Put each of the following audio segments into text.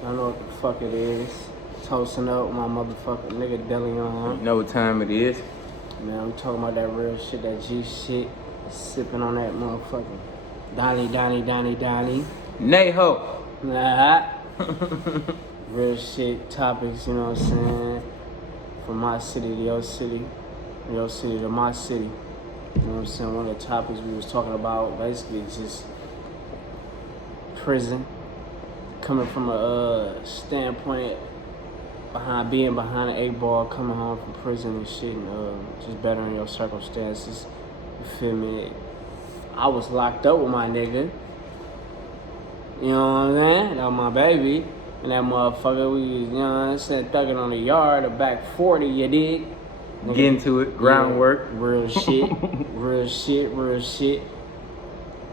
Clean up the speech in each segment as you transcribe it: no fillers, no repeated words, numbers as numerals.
I don't know what the fuck it is. Toasting up my motherfucking nigga DeLeon. You know what time it is. Man, I'm talking about that real shit, that G shit. Sipping on that motherfucking Donnie. Neho. Nah. Real shit topics, you know what I'm saying? From my city to your city to my city. You know what I'm saying? One of the topics we was talking about basically is just prison. Coming from a standpoint being behind an 8-ball, coming home from prison and shit, and just bettering your circumstances. You feel me? I was locked up with my nigga. You know what I'm saying? That was my baby. And that motherfucker, we was, you know what I'm saying, thugging on the yard, a back 40, you dig? Get into it, groundwork. Yeah, real shit, real shit.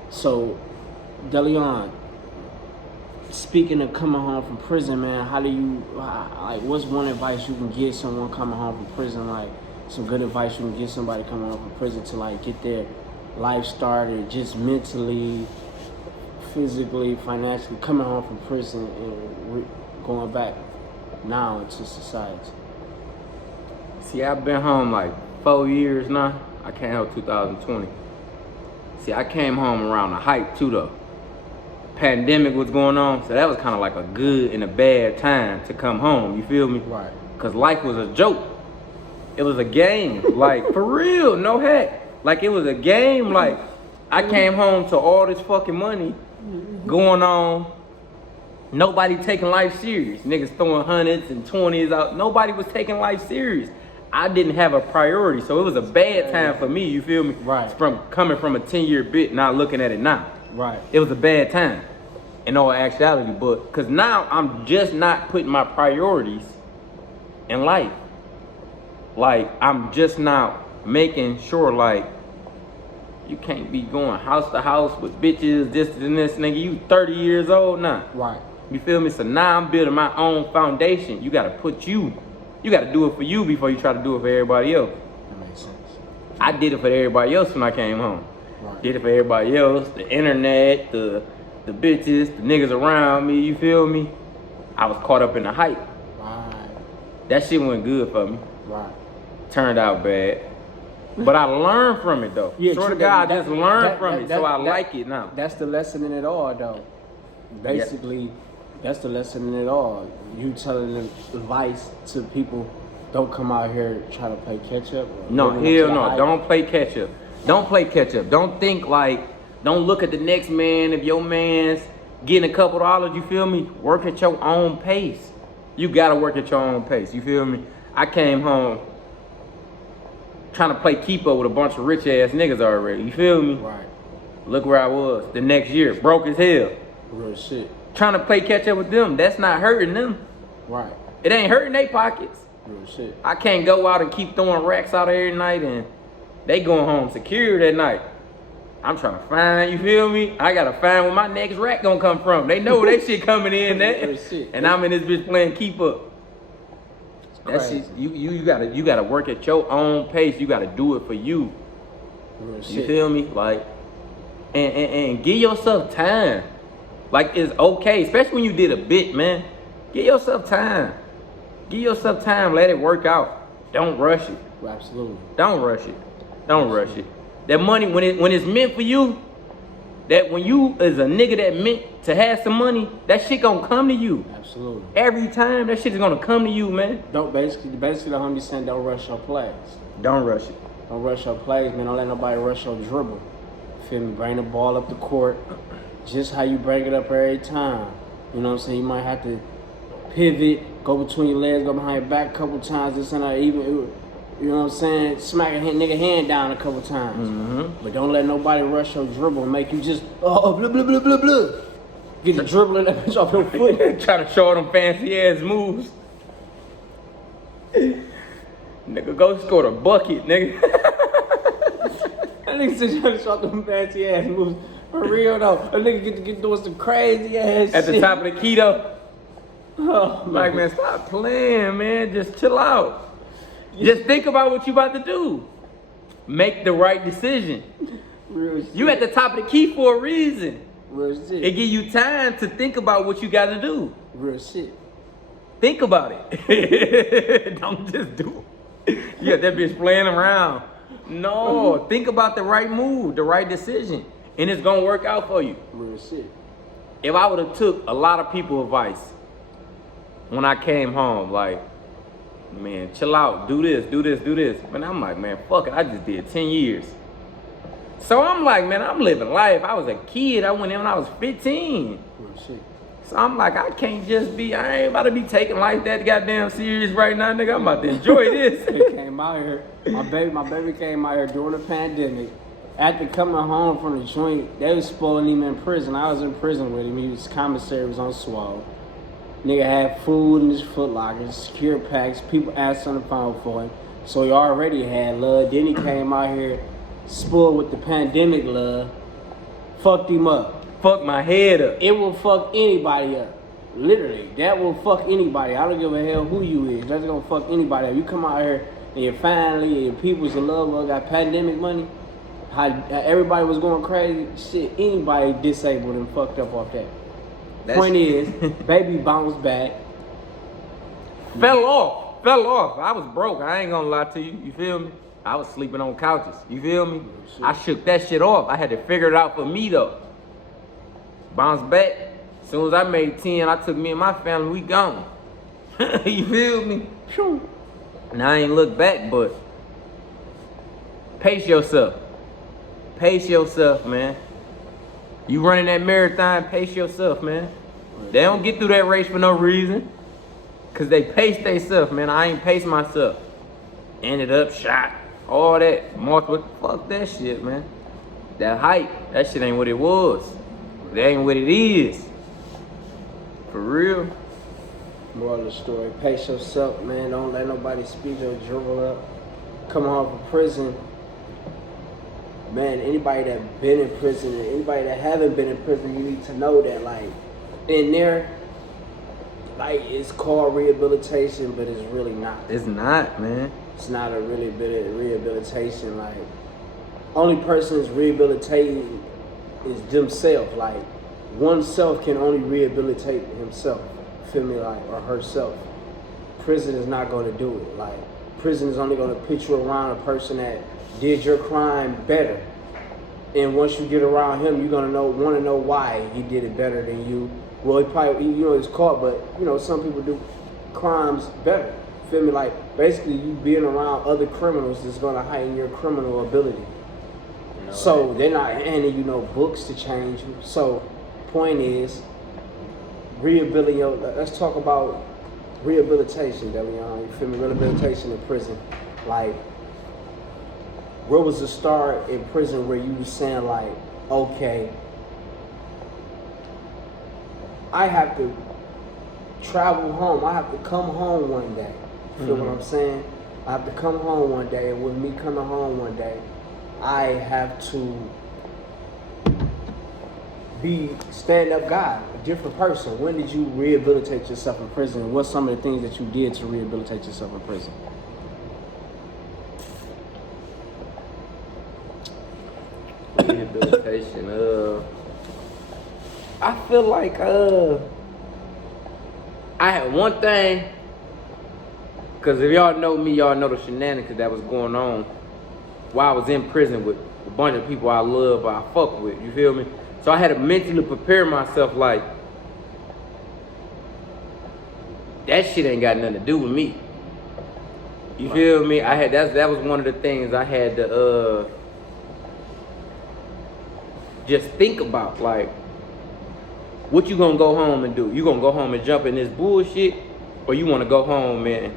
So, DeLeon, speaking of coming home from prison, man, how do you, like, what's one advice you can give someone coming home from prison? Like, some good advice you can give somebody coming home from prison to, like, get their life started, just mentally, physically, financially, coming home from prison and going back now into society? See, I've been home like 4 years now. I came home 2020. See, I came home around the hype too, though. Pandemic was going on, so that was kind of like a good and a bad time to come home, you feel me? Right. Because life was a joke. It was a game, like, for real, no hack. Like, it was a game, like, I came home to all this fucking money going on. Nobody taking life serious. Niggas throwing hundreds and 20s out. Nobody was taking life serious. I didn't have a priority, so it was a bad time for me, you feel me? Right. From coming from a 10-year bit, not looking at it now. Right. It was a bad time, in all actuality, but because now I'm just not putting my priorities in life. Like, I'm just not making sure, like, you can't be going house to house with bitches, this and this, nigga. You 30 years old now. Right. You feel me? So now I'm building my own foundation. You gotta do it for you before you try to do it for everybody else. That makes sense. I did it for everybody else when I came home. Right. Did it for everybody else, the internet, the bitches, the niggas around me, you feel me? I was caught up in the hype. Right. That shit went good for me. Right. Turned out bad. But I learned from it though. Yeah, Swear to true, God, I that- just learned that- from that- it, that- so I that- like it now. That's the lesson in it all, though. Basically, that's the lesson in it all. You telling them advice to people, don't come out here trying to play catch up. No, hell no. Don't play catch up. Don't play catch up. Don't think like, don't look at the next man. If your man's getting a couple dollars, you feel me? Work at your own pace. You gotta work at your own pace, you feel me? I came home trying to play keep up with a bunch of rich ass niggas already, you feel me? Right. Look where I was the next year, broke as hell. Real shit. Trying to play catch up with them, that's not hurting them. Right. It ain't hurting their pockets. Real shit. I can't go out and keep throwing racks out every night and they going home secure that night. I'm trying to find, you feel me? I gotta find where my next rack gonna come from. They know where that shit coming in Real shit. and I'm in this bitch playing keep up. That shit, you gotta work at your own pace. You gotta do it for you. Real You shit. feel me? Like, and give yourself time. Like, it's okay, especially when you did a bit, man. Give yourself time. Give yourself time. Let it work out. Don't rush it. Absolutely. Don't rush it. Don't rush it. That money, when it's meant for you, that when you is a nigga that meant to have some money, that shit gonna come to you. Absolutely. Every time, that shit is gonna come to you, man. Don't basically the homie saying don't rush your plays. Don't rush it. Don't rush your plays, man. Don't let nobody rush your dribble. Feel me? Bring the ball up the court. Just how you bring it up every time. You know what I'm saying? You might have to pivot, go between your legs, go behind your back a couple times, this and that. Even, you know what I'm saying? Smack a nigga hand down a couple times. Mm-hmm. But don't let nobody rush your dribble and make you just, blah, blah, blah, blah, blah. Get the dribbling that bitch off your foot. Try to show them fancy ass moves. Nigga, go score the bucket, nigga. That nigga said trying to show them fancy ass moves. For real though. A nigga get doing some crazy ass shit. At the top of the key though. Oh, Like, man, stop playing, man. Just chill out. Just think about what you about to do. Make the right decision. Real shit. You at the top of the key for a reason. Real shit. It give you time to think about what you got to do. Real shit. Think about it. Don't just do it. You got that bitch playing around. No, think about the right move, the right decision, and it's gonna work out for you. Real shit. If I would have took a lot of people's advice when I came home, like, man, chill out, do this, do this, do this. Man, I'm like, man, fuck it, I just did 10 years. So I'm like, man, I'm living life. I was a kid, I went in when I was 15. Real shit. So I'm like, I can't just be, I ain't about to be taking life that goddamn serious right now, nigga. I'm about to enjoy this. He came out here. My baby came out here during the pandemic. After coming home from the joint, they was spoiling him in prison. I was in prison with him. His commissary was on swole. Nigga had food in his Foot Locker, secure packs. People asked on the phone for him. So he already had love. Then he came out here, spoiled with the pandemic love. Fucked him up. Fuck my head up. It will fuck anybody up. Literally, that will fuck anybody. I don't give a hell who you is. That's gonna fuck anybody up. You come out here and your family and your people's your loved ones got pandemic money. How everybody was going crazy. Shit, anybody disabled and fucked up off that. Point is, baby bounced back. Fell off. I was broke. I ain't gonna lie to you. You feel me? I was sleeping on couches. You feel me? I shook that shit off. I had to figure it out for me though. Bounced back. As soon as I made 10, I took me and my family, we gone. You feel me? Now I ain't look back, but pace yourself. Pace yourself, man. You running that marathon, pace yourself, man. They don't get through that race for no reason. Cause they pace themselves, man. I ain't pace myself. Ended up shot. All that. Multiple. Fuck that shit, man. That hype, that shit ain't what it was. That ain't what it is. For real. Moral of the story, pace yourself, man. Don't let nobody speed your dribble up. Come home from prison. Man, anybody that been in prison and anybody that haven't been in prison, you need to know that, like, in there, like, it's called rehabilitation, but it's really not. It's not, man. It's not a really bit rehabilitation. Like, only person is rehabilitating is themselves. Like, oneself can only rehabilitate himself, feel me, like, or herself. Prison is not going to do it. Like, prison is only going to put you around a person that did your crime better. And once you get around him, you're going to want to know why he did it better than you. Well, he probably, he's caught, but, some people do crimes better. Feel me? Like, basically, you being around other criminals is going to heighten your criminal ability. So, they're not handing you no books to change you. So, point is, let's talk about rehabilitation, Deleon. You feel me? Rehabilitation in prison. Like, where was the start in prison where you was saying, like, okay, I have to travel home. I have to come home one day. Feel what I'm saying? I have to come home one day, and with me coming home one day, I have to be stand-up guy, a different person. When did you rehabilitate yourself in prison? What's some of the things that you did to rehabilitate yourself in prison? Rehabilitation. I feel like I had one thing, cause if y'all know me, y'all know the shenanigans that was going on while I was in prison with a bunch of people I love, I fuck with. You feel me? So I had to mentally prepare myself, like, that shit ain't got nothing to do with me. You feel me? That was one of the things I had to just think about, like, what you gonna go home and do? You gonna go home and jump in this bullshit, or you wanna go home and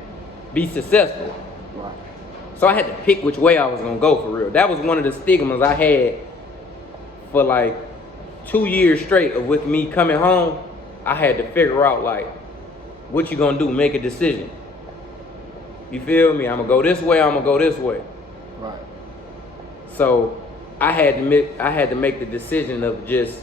be successful? Right. So I had to pick which way I was gonna go, for real. That was one of the stigmas I had for like 2 years straight of with me coming home. I had to figure out, like, what you gonna do? Make a decision. You feel me? I'm gonna go this way, I'm gonna go this way. Right. So I had to make the decision of just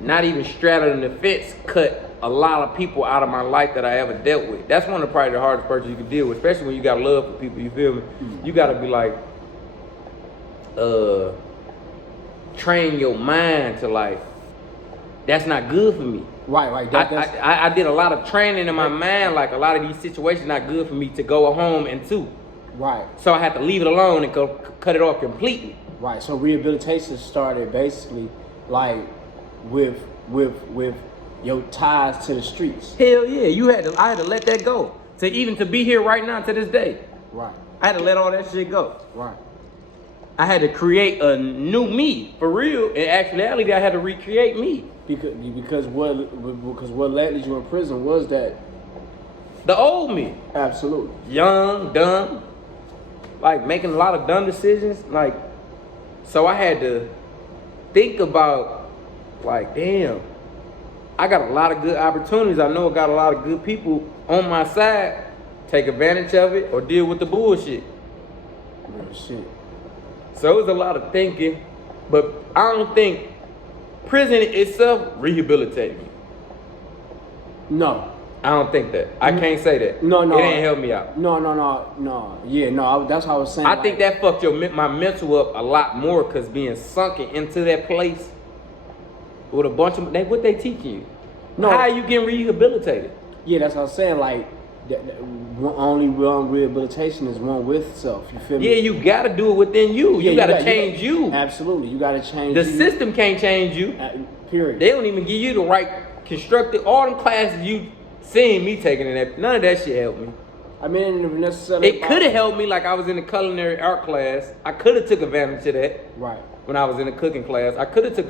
not even straddling the fence, cut a lot of people out of my life that I ever dealt with. That's one of probably the hardest parts you can deal with, especially when you got love for people, you feel me? You gotta be like, train your mind to like, that's not good for me. Right. I did a lot of training in my mind, like a lot of these situations not good for me to go home into. Right. So I had to leave it alone and go cut it off completely. Right. So rehabilitation started basically like with your ties to the streets. Hell yeah, I had to let that go. To be here right now to this day. Right. I had to let all that shit go. Right. I had to create a new me, for real. In actuality, I had to recreate me. Because what landed you in prison was that The old me. absolutely. Young, dumb, like making a lot of dumb decisions. Like, so I had to think about, like, damn, I got a lot of good opportunities. I know I got a lot of good people on my side. Take advantage of it or deal with the bullshit. Real shit. So it was a lot of thinking, but I don't think prison itself rehabilitated me. No. I don't think that. I can't say that. No. It didn't help me out. No. Yeah, no. That's how I was saying. I think that fucked my mental up a lot more because being sunken into that place with a bunch of what they teaching you. No. How are you getting rehabilitated? Yeah, that's what I was saying. Like, only one rehabilitation is one with self. You feel me? Yeah, you gotta do it within you. Yeah, you gotta change you. Absolutely, you gotta change. The system can't change you. Period. They don't even give you the right constructed. All them classes you seen me taking in that, none of that shit helped me. I mean, necessarily. It could have helped me, like I was in the culinary art class. I could have took advantage of that. Right. When I was in the cooking class, I could have took,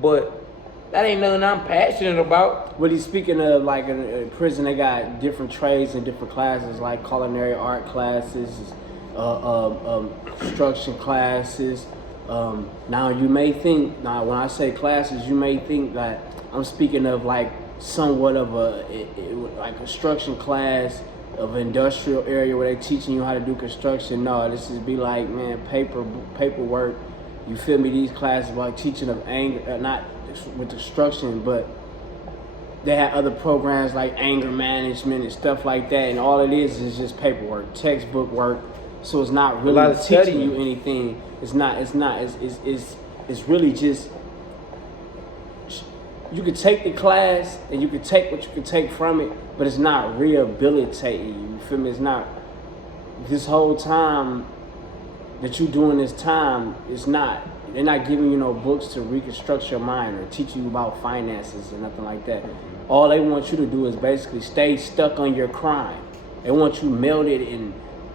but that ain't nothing I'm passionate about. But he's speaking of, like, in prison, they got different trades and different classes, like culinary art classes, construction classes. Now you may think, when I say classes, you may think that I'm speaking of like somewhat of like construction class of industrial area where they teaching you how to do construction. No, this is be like, man, paperwork. You feel me? These classes like teaching of anger, not with construction, but they have other programs like anger management and stuff like that. And all it is just paperwork, textbook work. So it's not really teaching you anything. It's really just, you could take the class and you could take what you could take from it, but it's not rehabilitating you. You feel me? It's not, this whole time that you doing this time, they're not giving you no books to reconstruct your mind or teaching you about finances or nothing like that. All they want you to do is basically stay stuck on your crime. They want you melded and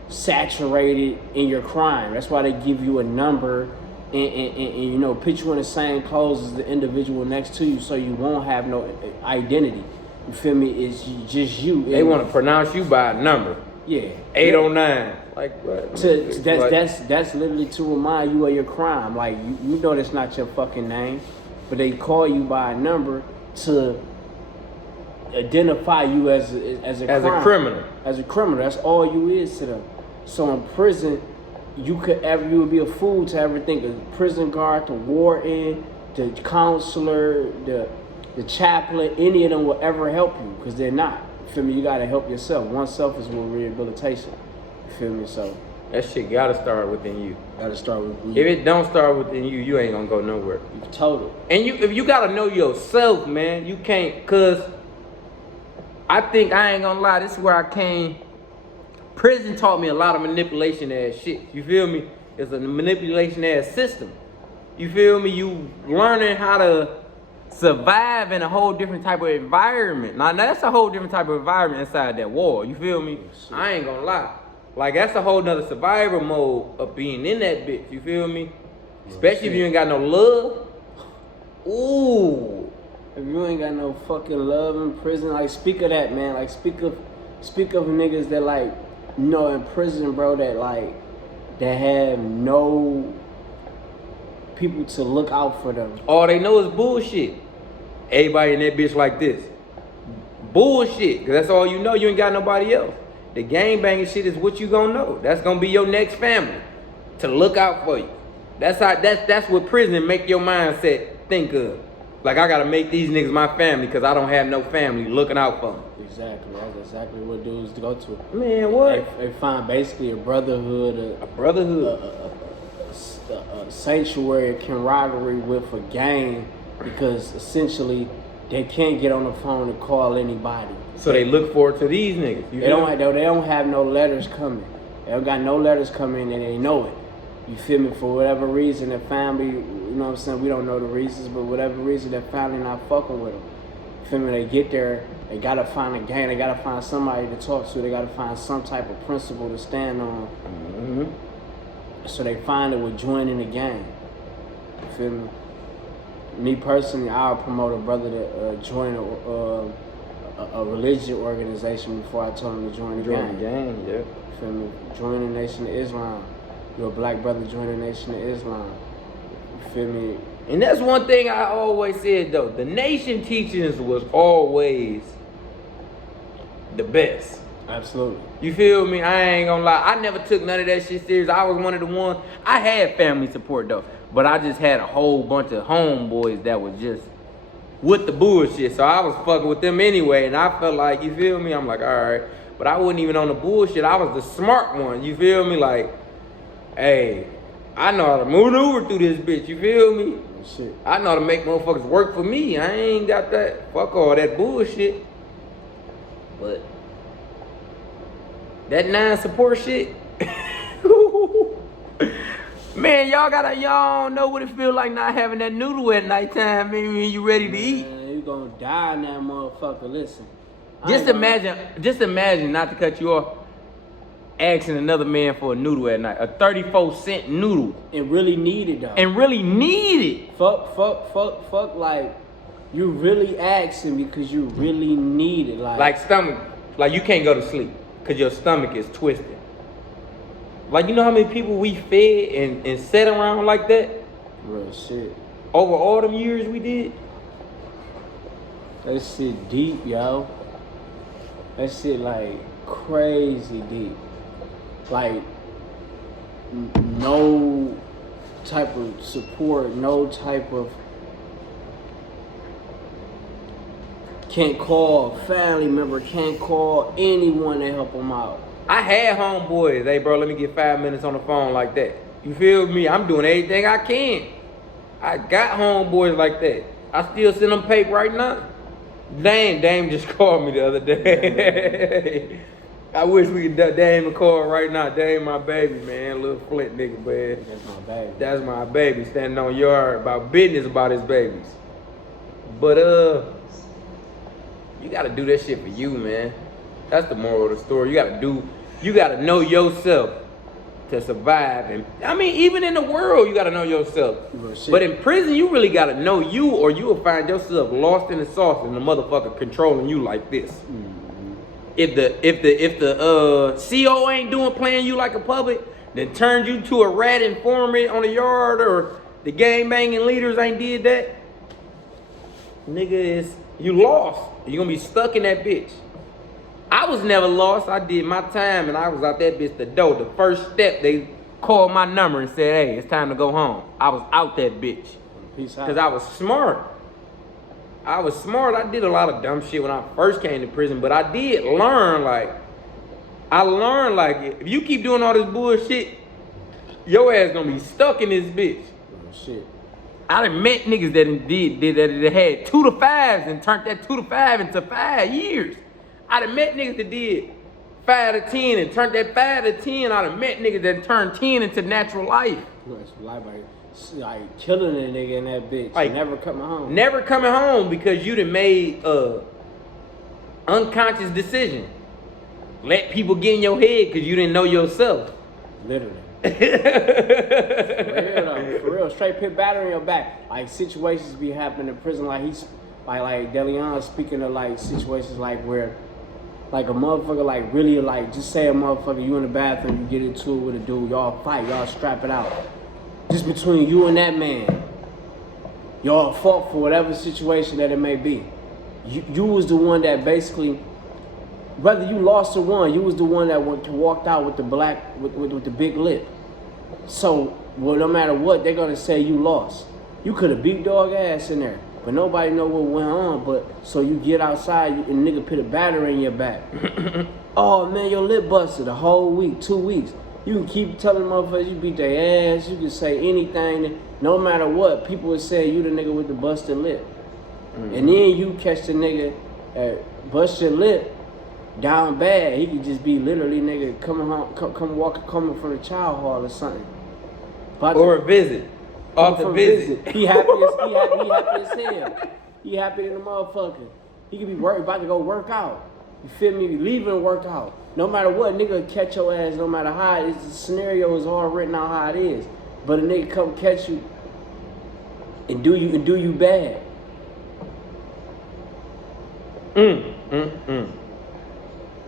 saturated in your crime. That's why they give you a number and put you in the same clothes as the individual next to you, so you won't have no identity. You feel me? It's just you. They want to pronounce you by a number. Yeah. 809. Like what? That's literally to remind you of your crime. Like you know that's not your fucking name, but they call you by a number to identify you as a criminal. As a criminal. That's all you is to them. So in prison, you would be a fool to ever think of prison guard, the warden, the counselor, the chaplain. Any of them will ever help you because they're not. You feel me? You gotta help yourself. Oneself is one rehabilitation. You feel me? So that shit gotta start within you. Gotta start with you. If it don't start within you, you ain't gonna go nowhere. Total. And if you gotta know yourself, man, you can't. Cause I think, I ain't gonna lie, this is where I came. Prison taught me a lot of manipulation ass shit. You feel me? It's a manipulation ass system. You feel me? You learning how to survive in a whole different type of environment. Now that's a whole different type of environment inside that wall. You feel me? I ain't gonna lie. Like that's a whole nother survival mode of being in that bitch. You feel me? Especially if you ain't got no love. Ooh. If you ain't got no fucking love in prison, like speak of that, man. Like speak of niggas that like, in prison, bro, that have no people to look out for them. All they know is bullshit. Everybody in that bitch like this. Bullshit, because that's all you know. You ain't got nobody else. The gangbanging shit is what you gonna know. That's gonna be your next family to look out for you. That's what prison make your mindset think of. Like, I gotta make these niggas my family because I don't have no family looking out for them. Exactly. That's exactly what dudes go to. Man, what? They find basically a brotherhood. A brotherhood. sanctuary camaraderie with a gang because essentially they can't get on the phone and call anybody. So they look forward to these niggas. They don't have no letters coming. They don't got no letters coming and they know it. You feel me? For whatever reason, their family, you know what I'm saying? We don't know the reasons, but whatever reason, their family not fucking with them. You feel me? They get there, they gotta find a gang, they gotta find somebody to talk to, they gotta find some type of principle to stand on. Mm-hmm. So they find it with joining the gang. You feel me? Me personally, I'll promote a brother to join a religious organization before I tell him to join the gang. Yeah. You feel me? Join the Nation of Islam. You're a black brother, join the Nation of Islam. You feel me? And that's one thing I always said though. The Nation teachings was always the best. Absolutely. You feel me? I ain't gonna lie. I never took none of that shit serious. I was one of the ones. I had family support though. But I just had a whole bunch of homeboys that was just with the bullshit. So I was fucking with them anyway. And I felt like, you feel me? I'm like, all right. But I wasn't even on the bullshit. I was the smart one. You feel me? Like, hey, I know how to maneuver through this bitch. You feel me? Shit. I know how to make motherfuckers work for me. I ain't got that. Fuck all that bullshit. But that non-support shit. Man, y'all don't know what it feel like not having that noodle at nighttime, man, when you ready to eat. Man, you gonna die in that motherfucker. Listen. Just imagine, not to cut you off, asking another man for a noodle at night. A 34-cent noodle. And really need it though. And really need it. Fuck, like, you really asking because you really need it. Like stomach, like you can't go to sleep because your stomach is twisted. Like, you know how many people we fed and sat around like that? Real shit. Over all them years we did? That shit deep, yo. That shit, like, crazy deep. Like, no type of support, no type of... Can't call a family member, can't call anyone to help them out. I had homeboys, hey bro, let me get 5 minutes on the phone like that. You feel me? I'm doing everything I can. I got homeboys like that. I still send them paper right now. Dame just called me the other day. I wish we could Dame a call right now. Dame my baby, man. Little Flint nigga, man. That's my baby. That's my baby, standing on yard about business about his babies. But you gotta do that shit for you, man. That's the moral of the story. You gotta know yourself to survive. And I mean, even in the world, you gotta know yourself. But in prison, you really gotta know you, or you will find yourself lost in the sauce and the motherfucker controlling you like this. Mm-hmm. If the CO ain't playing you like a puppet, then turned you to a rat informant on the yard, or the gang banging leaders ain't did that, nigga, you lost. You're gonna be stuck in that bitch. I was never lost. I did my time and I was out that bitch the door. The first step, they called my number and said, hey, it's time to go home. I was out that bitch. Peace out. Because I was smart. I did a lot of dumb shit when I first came to prison, but I did learn, if you keep doing all this bullshit, your ass gonna be stuck in this bitch. Oh, shit. I done met niggas that had 2 to 5s and turned that 2 to 5 into 5 years. I done met niggas that did 5 to 10 and turned that 5 to 10. I done met niggas that turned 10 into natural life. Like killing a nigga in that bitch. Like, never coming home. Never coming home because you done made a unconscious decision. Let people get in your head because you didn't know yourself. Literally. For real, straight pit battery in your back. Like, situations be happening in prison. Like, he's like Deleon speaking of like situations like where like a motherfucker like really like, just say a motherfucker, you in the bathroom, you get into it with a dude, y'all fight, y'all strap it out. Just between you and that man. Y'all fought for whatever situation that it may be. You was the one that basically, whether you lost or won, you was the one that walked out with the with the big lip. So, well, no matter what, they're gonna say you lost. You could have beat dog ass in there, but nobody know what went on. But so you get outside and nigga put a battery in your back. Oh man, your lip busted a whole week, 2 weeks. You can keep telling motherfuckers you beat their ass. You can say anything. No matter what, people would say you the nigga with the busted lip. Mm-hmm. And then you catch the nigga that bust your lip down bad. He could just be literally nigga coming home, coming from the child hall or something. Or a visit. Off the visit. He happy as hell. He happy in the motherfucker. He could be about to go work out. You feel me? Leaving work out. No matter what, nigga catch your ass. No matter how the scenario is all written out how it is. But a nigga come catch you and do you bad.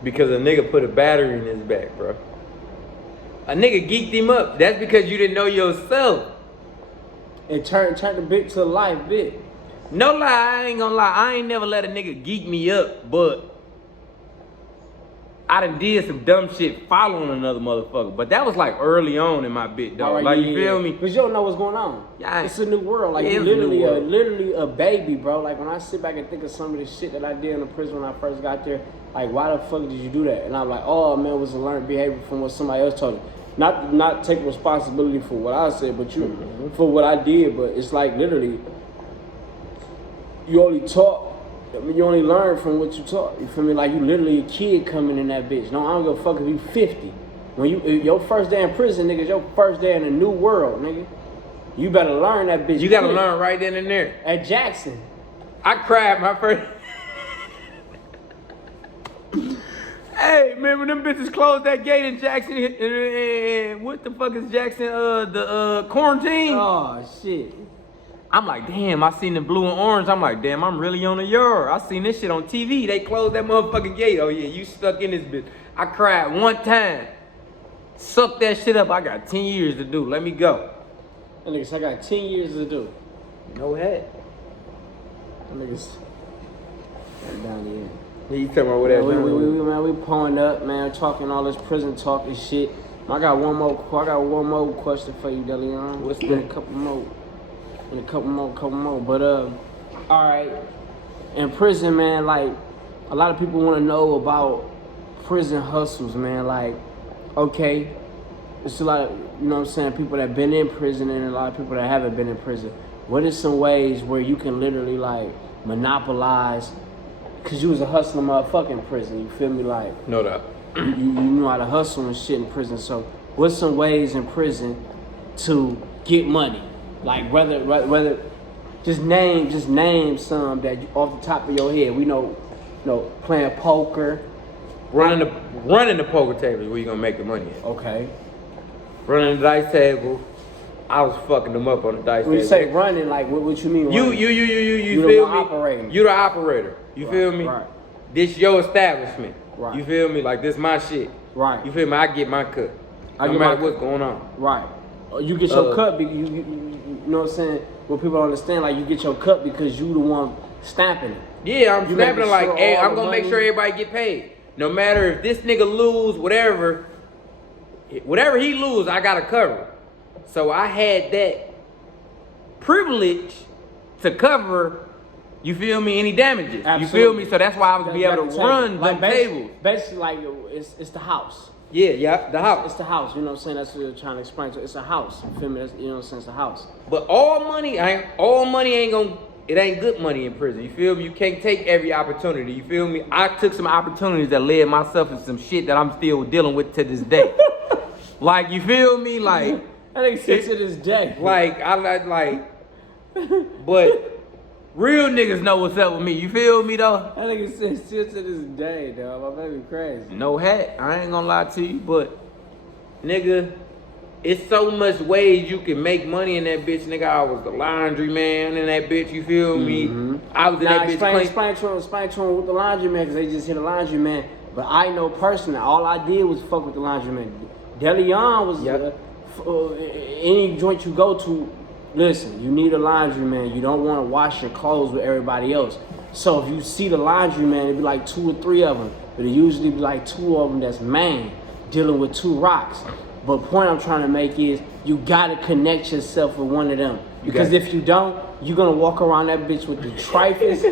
Because a nigga put a battery in his back, bro. A nigga geeked him up. That's because you didn't know yourself. And turn the bit to a life bit. No lie, I ain't gonna lie. I ain't never let a nigga geek me up, but I done did some dumb shit following another motherfucker. But that was like early on in my bit, though. Right, like, yeah, you feel me? Because you don't know what's going on. Yeah, it's a new world. Like, you literally a baby, bro. Like, when I sit back and think of some of the shit that I did in the prison when I first got there, like, why the fuck did you do that? And I'm like, oh, man, it was a learned behavior from what somebody else told me. Not take responsibility for what I said, but for what I did. But it's like, literally, you only taught. I mean, you only learn from what you taught. You feel me? Like, you literally a kid coming in that bitch. No, I don't give a fuck if you 50. When your first day in prison, nigga, your first day in a new world, nigga. You better learn that bitch. You gotta learn right then and there. At Jackson. I cried my first. Hey, remember them bitches closed that gate in Jackson? And what the fuck is Jackson? The quarantine? Oh shit. I'm like, damn, I seen the blue and orange. I'm like, damn, I'm really on the yard. I seen this shit on TV. They closed that motherfucking gate. Oh yeah, you stuck in this bitch. I cried one time. Suck that shit up. I got 10 years to do. Let me go. That nigga said I got 10 years to do. No head. That nigga's down the end. You talking about what that we pulling up, man, talking all this prison talk and shit. I got one more question for you, Deleon. What's that? A couple more. But all right. In prison, man, like a lot of people want to know about prison hustles, man. Like, okay, it's a lot of, you know what I'm saying, people that been in prison and a lot of people that haven't been in prison. What are some ways where you can literally like monopolize? Cause you was a hustler motherfucker in prison, you feel me? Like, no doubt. You knew how to hustle and shit in prison. So, what's some ways in prison to get money? Like, whether just name some that you, off the top of your head. We know, playing poker, running the poker table is where you gonna make the money at. Okay. Running the dice table. I was fucking them up on the dice table. When you say running, like what you mean? You feel me? Operating. You the operator. You feel me? Right. This your establishment. Right. You feel me? Like this my shit. Right. You feel me? I get my cut. No matter what's going on. Right. You get your cut. You know what I'm saying? What people don't understand, like you get your cut because you the one stamping it. Yeah, I'm snapping it like, hey, I'm gonna make sure everybody get paid. No matter if this nigga lose, whatever he lose, I gotta cover. So I had that privilege to cover, you feel me, any damages. Absolutely. You feel me? So that's why I was be able to run like them tables. Basically, like it's the house. Yeah, the house. It's the house. You know what I'm saying? That's what you're trying to explain. So it's a house. You feel me? You know what I'm saying? It's a house. But all money ain't gonna. It ain't good money in prison. You feel me? You can't take every opportunity. You feel me? I took some opportunities that led myself into some shit that I'm still dealing with to this day. Like, you feel me? Like. I think it's to this day. Like, but real niggas know what's up with me. You feel me though? I think it's still to this day, dog. My baby crazy. No hat. I ain't gonna lie to you, but nigga, it's so much ways you can make money in that bitch, nigga. I was the laundry man in that bitch. You feel me? I was in that bitch. Explain to him with the laundry man, because they just hit a laundry man. But I know personally, all I did was fuck with the laundry man. Deleon was. Any joint you go to, listen, you need a laundryman. You don't want to wash your clothes with everybody else. So if you see the laundryman, it'd be like 2 or 3 of them. But it usually be like 2 of them that's man, dealing with 2 rocks. But point I'm trying to make is, you got to connect yourself with one of them. Because if you don't, you're going to walk around that bitch with the trifles.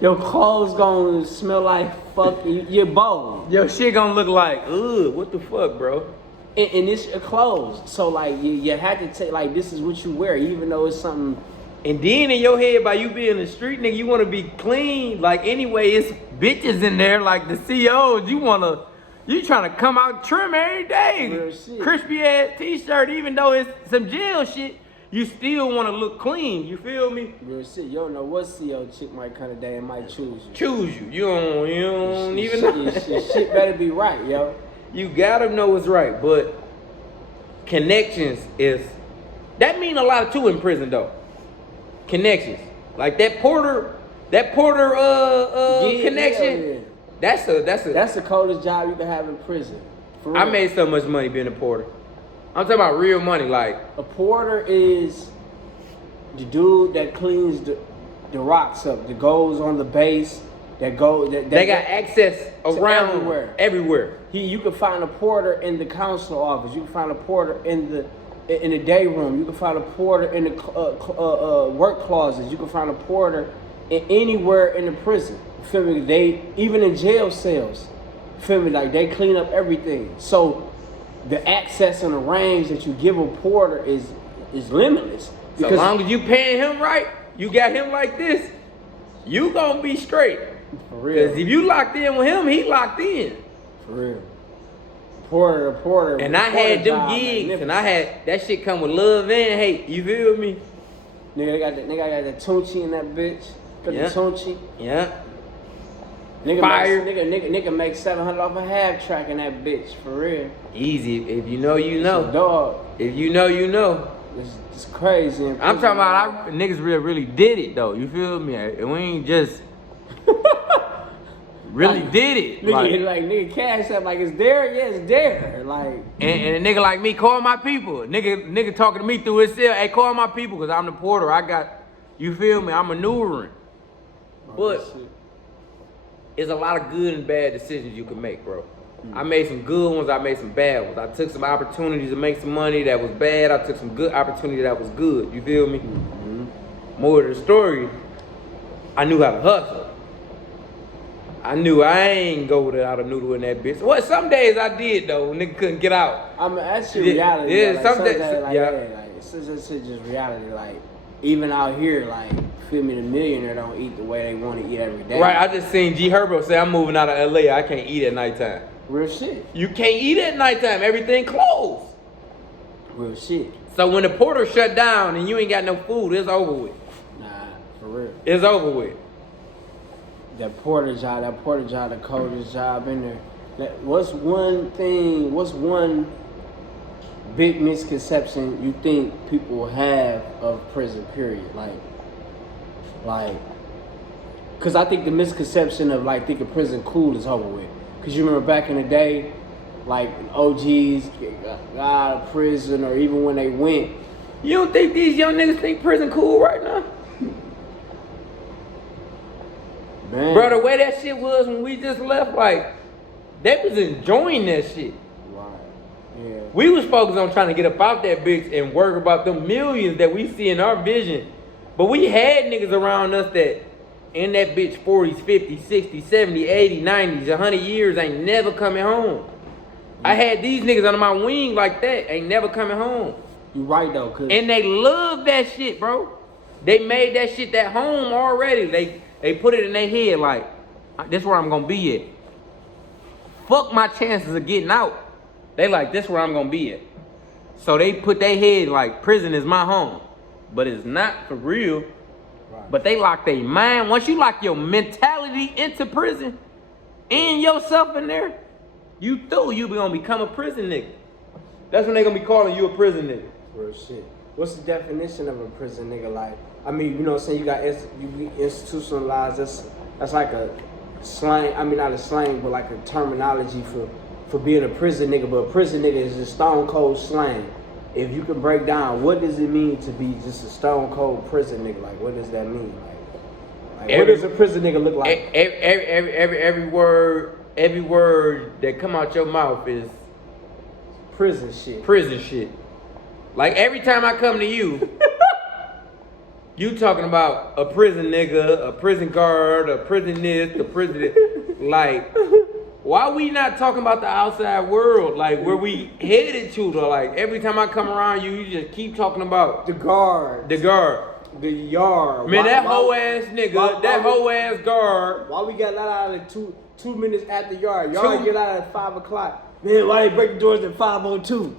Your clothes going to smell like fuck. You're bold. Your shit going to look like, ugh, what the fuck, bro? and it's your clothes. So like you had to take like this is what you wear, even though it's something. And then in your head, by you being a street nigga, you want to be clean. Like anyway, it's bitches in there, like the COs. You trying to come out trim every day. Crispy ass t-shirt, even though it's some jail shit, you still want to look clean. You feel me? Real shit. You don't know what CO chick might come today and might choose you. Choose you. You don't even know. Shit better be right, yo. You gotta know what's right, but connections that mean a lot too in prison though. Connections, like that porter connection. Yeah. That's the coldest job you can have in prison. For real. I made so much money being a porter. I'm talking about real money, like a porter is the dude that cleans the rocks up, that goes on the base, they got access around everywhere. You can find a porter in the council office. You can find a porter in the day room. You can find a porter in the work closets. You can find a porter anywhere in the prison. You feel me? They even in jail cells. You feel me? Like they clean up everything. So the access and the range that you give a porter is limitless. Because as long as you paying him right, you got him like this, you gonna be straight. For real. Because if you locked in with him, he locked in. For real. Porter. And I had them gigs, and I had that shit come with love and hate. You feel me? Nigga got that Tunchi in that bitch. Got the Tunchi. Yeah. Nigga make $700 off a half track in that bitch. For real. Easy. If you know, you know. Dog. If you know, you know. It's crazy. I'm talking about niggas really did it though. You feel me? And we ain't just really did it. Nigga cash up like it's there. Yeah, it's there. Like and a nigga like me call my people. Nigga talking to me through his cell. Hey, call my people because I'm the porter. I got. You feel me? I'm maneuvering. But it's a lot of good and bad decisions you can make, bro. I made some good ones, I made some bad ones. I took some opportunities to make some money that was bad. I took some good opportunity that was good. You feel me? Mm-hmm. More of the story, I knew how to hustle. I knew I ain't go without a noodle in that bitch. Well, some days I did though. Nigga couldn't get out. I mean, that's your reality. Yeah, like, some days, it's just reality. Like even out here, like feel me, the millionaire don't eat the way they want to eat every day. Right. I just seen G Herbo say I'm moving out of LA. I can't eat at nighttime. Real shit. You can't eat at nighttime. Everything closed. Real shit. So when the porter shut down and you ain't got no food, it's over with. Nah, for real. It's over with. That porter job, the coldest job in there. What's one big misconception you think people have of prison, period? Like, cause I think the misconception of like thinking prison cool is over with. Cause you remember back in the day, like OGs got out of prison, or even when they went. You don't think these young niggas think prison cool right now? Man. Bro, the way that shit was when we just left, like, they was enjoying that shit. Right. Yeah. We was focused on trying to get up out that bitch and work about them millions that we see in our vision. But we had niggas around us that in that bitch 40s, 50s, 60s, 70s, 80s, 90s, 100 years ain't never coming home. I had these niggas under my wing like that, ain't never coming home. You right though, cause and they love that shit, bro. They made that shit that home already. They put it in their head like, this where I'm gonna be at. Fuck my chances of getting out. They like, this where I'm gonna be at. So they put their head like, prison is my home. But it's not for real. Right. But they lock their mind. Once you lock your mentality into prison, and yourself in there, you gonna become a prison nigga. That's when they gonna be calling you a prison nigga. Real shit. What's the definition of a prison nigga? Like, I mean, you know what I'm saying? You be institutionalized. That's like a slang. I mean, not a slang, but like a terminology for being a prison nigga. But a prison nigga is just stone cold slang. If you can break down, what does it mean to be just a stone cold prison nigga? Like, what does that mean? Like what does a prison nigga look like? Every word that come out your mouth is prison shit. Prison shit. Like every time I come to you, you talking about a prison nigga, a prison guard, a prison this, a prison this. Like Why we not talking about the outside world? Like where we headed to though? Like every time I come around you, you just keep talking about The guard. the guard. The yard. Man, that hoe ass nigga, that hoe ass guard. Why we got let out at 2 minutes after yard? Yard get out at 5 o'clock. Man, why they break the doors at 5:02?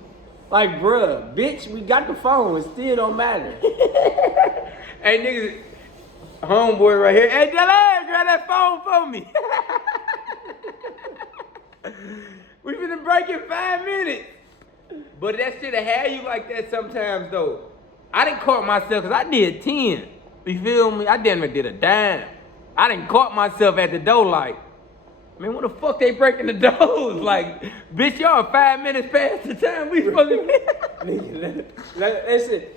Like, bruh, bitch, we got the phone. It still don't matter. Hey, niggas, homeboy right here. Hey, Dylan, grab that phone for me. We finna break in 5 minutes. But that shit'll have you like that sometimes, though. I done caught myself, because I did 10. You feel me? I damn near did a dime. I done caught myself at the door like, man, what the fuck they breaking the doors? Like, bitch, y'all 5 minutes past the time we supposed to be.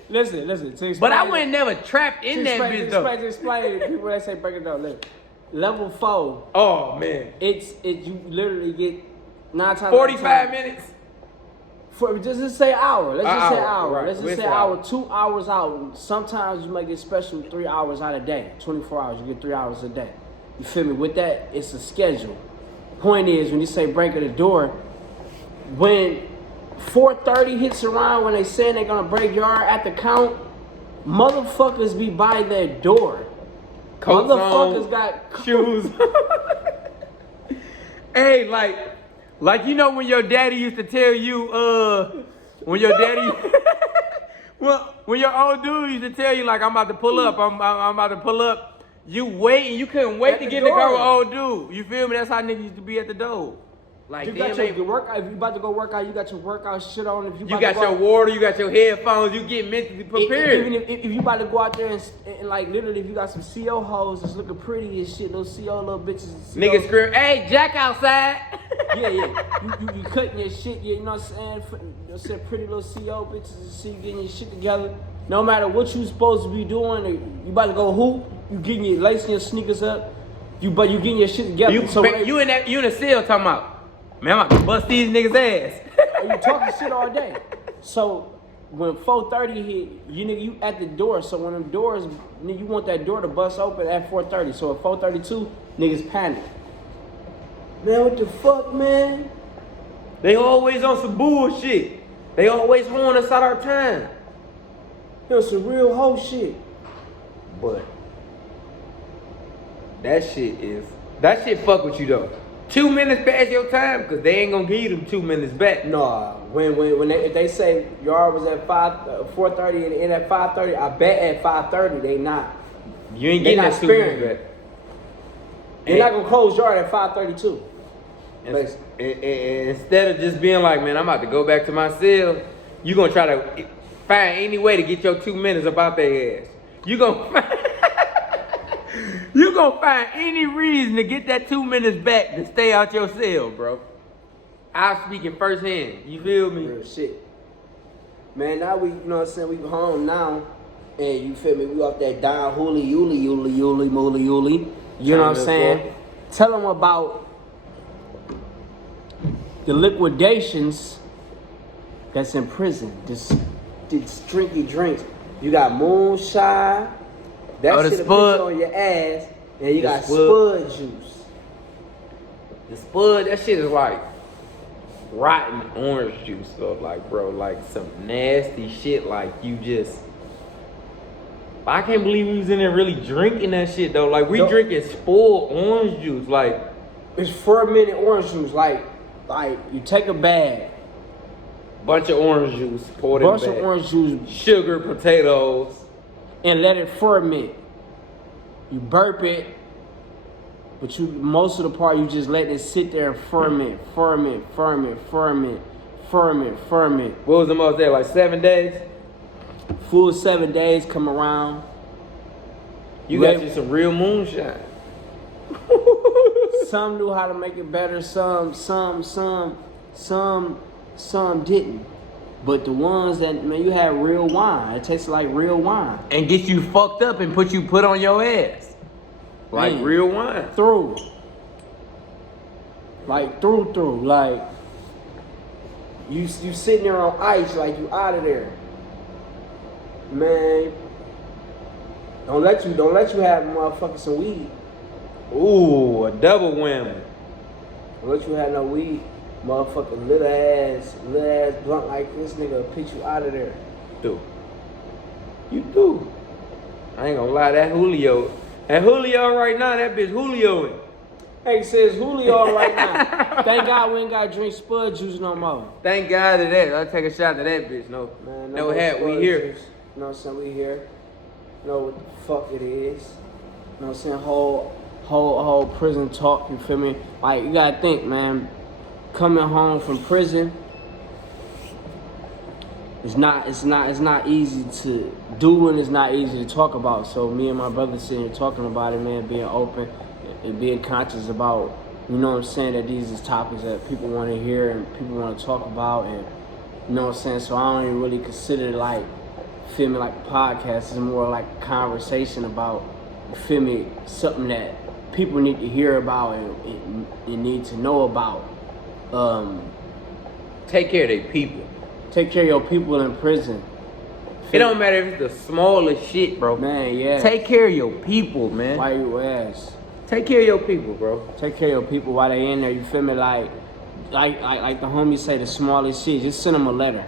Listen. But I wasn't never trapped in that bitch, though. Explain to people that say break it down. Look, level 4. Oh, man. You literally get 9 times 45 minutes? Just say hour. Let's just say hour. Right. Let's just say hour. 2 hours out. Sometimes you might get special 3 hours out a day. 24 hours, you get 3 hours a day. You feel me? With that, it's a schedule. Point is, when you say break at the door, when 4:30 hits around, when they saying they're gonna break yard at the count, motherfuckers be by their door. Coats Motherfuckers on, got shoes. Hey, like you know when your daddy used to tell you, when your daddy, well, when your old dude used to tell you like I'm about to pull up, I'm about to pull up. You waiting, you couldn't wait to get in the car with old dude. You feel me? That's how niggas used to be at the door. Like, you got your workout. If you about to go work out, you got your workout shit on. If you got your water, you got your headphones, you get mentally prepared. Even if you about to go out there and like literally, if you got some CO hoes that's looking pretty and shit, those CO little bitches. Niggas scream, "Hey, Jack outside!" Yeah. You cutting your shit. You know what I'm saying? You know, say pretty little CO bitches and shit, getting your shit together. No matter what you supposed to be doing, you about to go hoop. You getting your lacing your sneakers up. You getting your shit together. You in the cell talking about. Man, I'm about to bust these niggas' ass. You talking shit all day. So when 4:30 hit, you at the door. So when them doors, you want that door to bust open at 4:30. So at 4:32, niggas panic. Man, what the fuck, man? They always on some bullshit. They always horn us out our time. Yo, some real hoe shit. But that shit fuck with you though. 2 minutes past your time, cause they ain't gonna give you them 2 minutes back. Nah, if they say yard was at 4:30 and end at 5:30, I bet at 5:30 they not. You ain't getting that 2 minutes back. They're not gonna close yard at 5:32. And instead of just being like, man, I'm about to go back to my cell, you gonna try to find any way to get your 2 minutes about their ass. You gonna find any reason to get that 2 minutes back to stay out your cell, bro. I'm speaking firsthand. You feel me? Real shit. Man, now we, you know what I'm saying, we home now. And you feel me, we off that down hooly, yuli. You know what I'm saying? Tell them about the liquidations that's in prison. This drinky drinks. You got moonshine. That shit'll put on your ass. And you got spud juice. The spud, that shit is like rotten orange juice. So like, bro, like some nasty shit. Like you just, I can't believe we was in there really drinking that shit though. Like we drinking spoiled orange juice. Like it's fermented orange juice. Like you take a bag. Bunch of orange juice. Pour it in the bag. Bunch of orange juice. Sugar, potatoes. And let it ferment. You burp it, but most of the part you just let it sit there and ferment. What was the most there? Like 7 days? Full 7 days come around. You got you some real moonshine. Some knew how to make it better. Some didn't. But the ones that, man, you had real wine. It tastes like real wine. And get you fucked up and put on your ass. Like man, real wine. Through. Like you sitting there on ice like you out of there. Man. Don't let you have motherfucking some weed. Ooh, a double whammy. Unless you had no weed, motherfucking little ass blunt like this nigga will pitch you out of there. Do. You do. I ain't gonna lie, that Julio right now, that bitch Julioing. Hey, says Julio right now. Thank God we ain't gotta drink Spud juice no more. Thank God to that. I'll take a shot to that bitch. No, Man, no hat. We here. Juice. You know what I'm saying? We here. Know what the fuck it is. You know what I'm saying? Whole prison talk. You feel me? Like you gotta think, man. Coming home from prison, it's not easy to do and it's not easy to talk about. So me and my brother sitting here talking about it, man, being open and being conscious about, you know what I'm saying, that these is topics that people want to hear and people want to talk about, and you know what I'm saying. So I don't even really consider it like, feel me, like a podcast. It's more like a conversation about, you feel me, something that people need to hear about and need to know about. Take care of their people. Take care of your people in prison. It don't matter if it's the smallest shit, bro. Man, yeah. Take care of your people, man. Why you ask? Take care of your people, bro. Take care of your people while they in there. You feel me? Like the homies say, the smallest shit. Just send them a letter.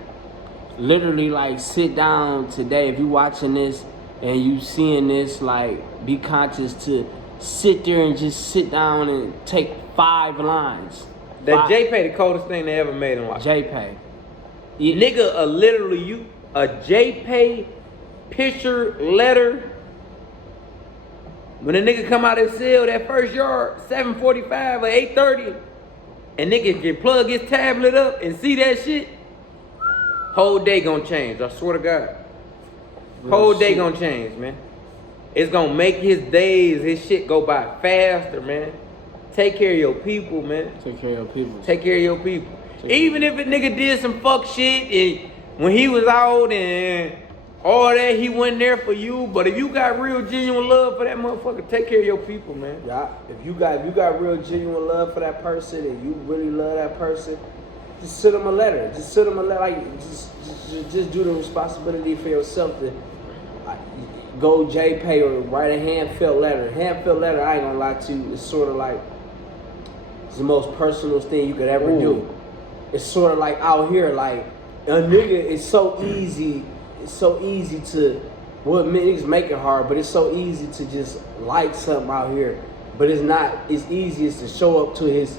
Literally, like, sit down today. If you watching this and you seeing this, like, be conscious to sit there and just sit down and take 5 lines. That JPay the coldest thing they ever made in life. JPay. Nigga, literally, a JPay picture letter. When a nigga come out of cell that first yard, 7:45 or 8:30, and nigga can plug his tablet up and see that shit, whole day gonna change. I swear to God. Whole day gonna change, man. It's gonna make his days, his shit go by faster, man. Take care of your people, man. Take care of your people. Take care of your people. Even if a nigga did some fuck shit and when he was out and all that, he wasn't there for you. But if you got real genuine love for that motherfucker, take care of your people, man. Yeah. If you got real genuine love for that person and you really love that person, just send them a letter. Just send them a letter. Like just do the responsibility for yourself to go JPay or write a hand-filled letter. Hand-filled letter, I ain't gonna lie to you, it's sort of like, it's the most personal thing you could ever do. It's sort of like out here, like a nigga, it's so easy to, well, niggas make it hard, but it's so easy to just like something out here. But it's not as easy as to show up to his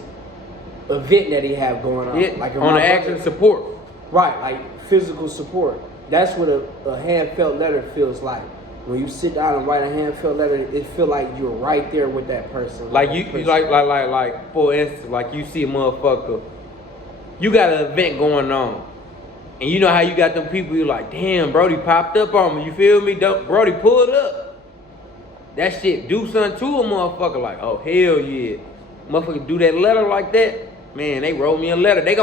event that he have going on. Yeah, like on the action support. Right, like physical support. That's what a hand-felt letter feels like. When you sit down and write a hand-filled letter, it feel like you're right there with that person. Like like for instance, like you see a motherfucker, you got an event going on, and you know how you got them people, you like, damn, Brody popped up on me, you feel me? Brody pulled up. That shit do something to a motherfucker, like, oh hell yeah. Motherfucker do that letter like that, man, they wrote me a letter. They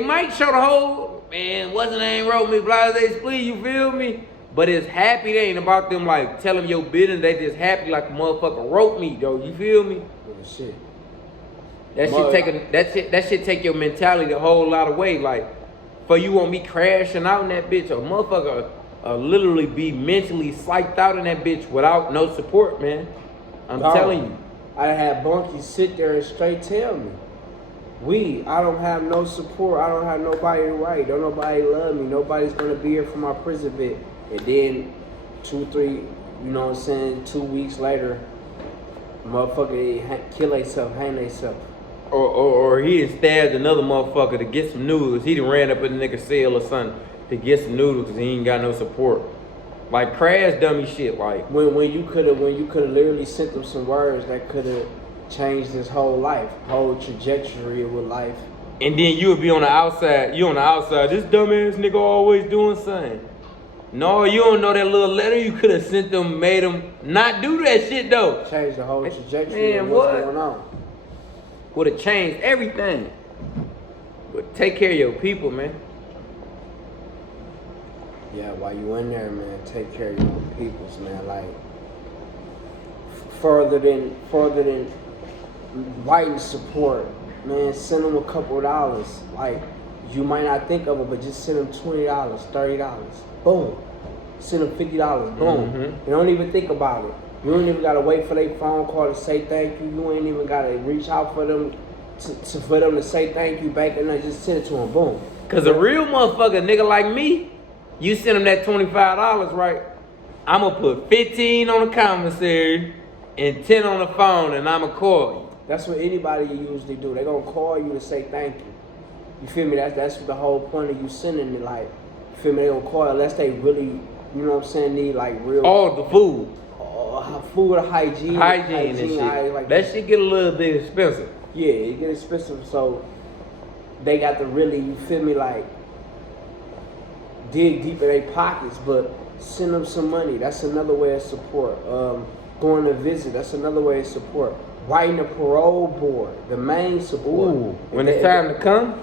might show the whole, man, what's the name wrote me, blase split, you feel me? But it's happy. They ain't about them like telling your business. They just happy like a motherfucker wrote me, though. You feel me? Shit. That shit take your mentality a whole lot of way. Like, for you won't be crashing out in that bitch. A motherfucker literally be mentally psyched out in that bitch without no support, man. I'm telling you. I had Bunky sit there and straight tell me, I don't have no support. I don't have nobody to write. Don't nobody love me. Nobody's gonna be here for my prison bit. And then 2, 3, you know what I'm saying, 2 weeks later, motherfucker kill themselves, hang themselves. Or he done stabbed another motherfucker to get some noodles. He done ran up in the nigga's cell or something to get some noodles because he ain't got no support. Like crash dummy shit, like. When you could have literally sent them some words that could have changed his whole life, whole trajectory of life. And then you would be on the outside, this dumbass nigga always doing something. No, you don't know that little letter you could have sent them, made them not do that shit though. Change the whole trajectory of what's going on. Would have changed everything. But take care of your people, man. Yeah, while you in there, man, take care of your peoples, man. Like further than writing support, man, send them a couple of dollars. Like, you might not think of it, but just send them $20, $30. Boom. Send them $50. Boom. Mm-hmm. You don't even think about it. You don't even gotta wait for their phone call to say thank you. You ain't even gotta reach out for them. for them to say thank you back and I just send it to them, boom. Cause a real motherfucker, nigga like me, you send him that $25, right? I'ma put 15 on the commissary and 10 on the phone, and I'ma call you. That's what anybody usually do. They gonna call you to say thank you. You feel me? That's the whole point of you sending it. Like, you feel me? They gonna call unless they really, you know what I'm saying, need like real. All the food. Food hygiene and shit. Like that shit get a little bit expensive. Yeah, it get expensive. So they got to really, you feel me, like dig deep in their pockets, but send them some money. That's another way of support. Going to visit. That's another way of support. Writing a parole board, the main support. Ooh, when it's time to come?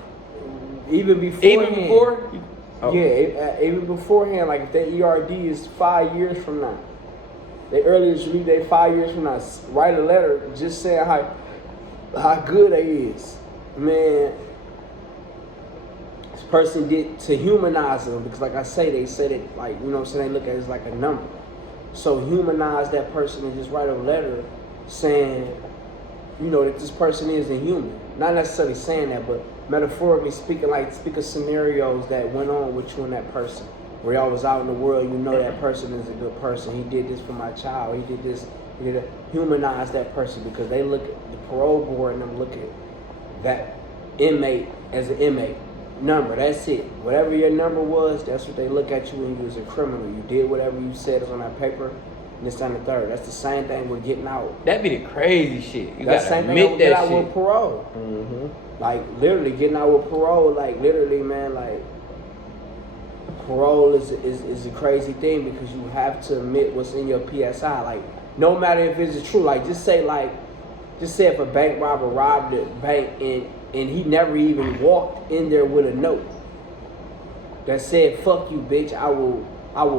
Even before? Oh. Yeah, even beforehand, like if their ERD is 5 years from now, they earliest leave they 5 years from now, write a letter just saying how good they is. Man, this person did to humanize them, because like I say, they said it like, you know what I'm saying, they look at it as like a number. So humanize that person and just write a letter saying, you know, that this person is a human. Not necessarily saying that, but metaphorically speaking, like speak of scenarios that went on with you and that person. Where y'all was out in the world, you know that person is a good person. He did this for my child. He did this. He did that. Humanize that person, because they look at the parole board and them look at that inmate as an inmate. Number, that's it. Whatever your number was, that's what they look at you when you was a criminal. You did whatever you said is on that paper, and it's on the third. That's the same thing with getting out. That be the crazy shit. You that's gotta same admit thing that get out shit. with parole. Mm-hmm. Like literally getting out with parole, like literally, man, like parole is a crazy thing, because you have to admit what's in your PSI. Like no matter if it's true, like just say if a bank robber robbed the bank and he never even walked in there with a note that said, "Fuck you, bitch, I will